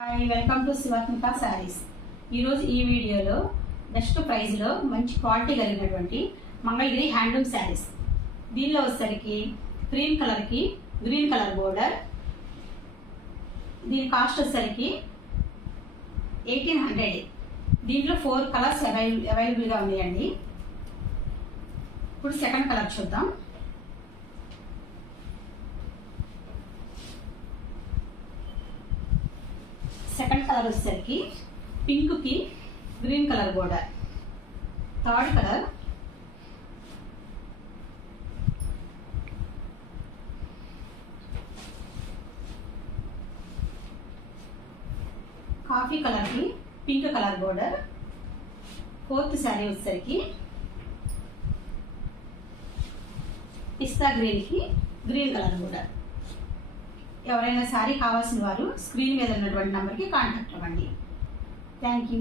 Hi, welcome to Shivathmika శారీస్. ఈరోజు ఈ వీడియోలో బెస్ట్ ప్రైస్లో మంచి క్వాలిటీ కలిగినటువంటి మంగళగిరి హ్యాండ్లూమ్ శారీస్. దీనిలో వచ్చేసరికి క్రీమ్ కలర్కి గ్రీన్ కలర్ బోర్డర్. దీని కాస్ట్ వచ్చేసరికి 1800. దీంట్లో 4 కలర్స్ అవైలబుల్గా ఉన్నాయండి. ఇప్పుడు సెకండ్ కలర్ చూద్దాం. సెకండ్ కలర్ వచ్చేసరికి పింక్ కి green colour border. Third colour coffee colour కి pink colour border. Fourth sari వచ్చేసరికి పిస్తా గ్రీన్ కి గ్రీన్ కలర్ బోర్డర్. ఎవరైనా శారీ కావాల్సిన వారు స్క్రీన్ మీద ఉన్నటువంటి నంబర్కి కాంటాక్ట్ అవ్వండి. Thank you.